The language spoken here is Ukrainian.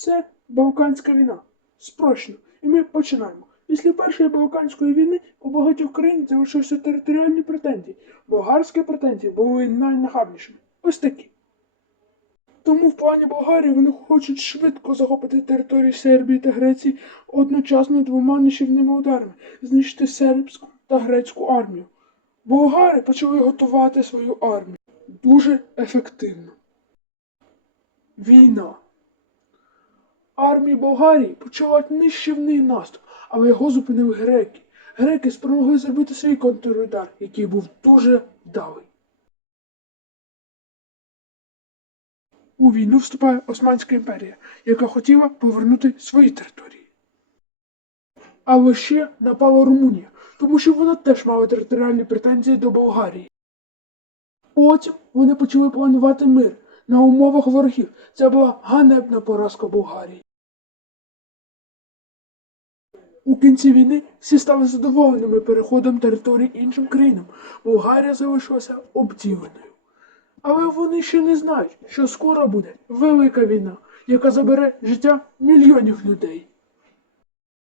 Це Балканська війна. Спрощено. І ми починаємо. Після Першої Балканської війни у багатьох країн залишилися територіальні претензії. Болгарські претензії були найнахабнішими. Ось такі. Тому в плані Болгарії вони хочуть швидко захопити території Сербії та Греції одночасно двома нищівними ударами, знищити сербську та грецьку армію. Болгари почали готувати свою армію дуже ефективно. Війна. Армії Болгарії почала нищівний наступ, але його зупинили греки. Греки спромогли зробити свій контрудар, який був дуже вдалий. У війну вступає Османська імперія, яка хотіла повернути свої території. Але ще напала Румунія, тому що вона теж мала територіальні претензії до Болгарії. Потім вони почали планувати мир на умовах ворогів. Це була ганебна поразка Болгарії. У кінці війни всі стали задоволеними переходом територій іншим країнам. Болгарія залишилася обділеною. Але вони ще не знають, що скоро буде велика війна, яка забере життя мільйонів людей.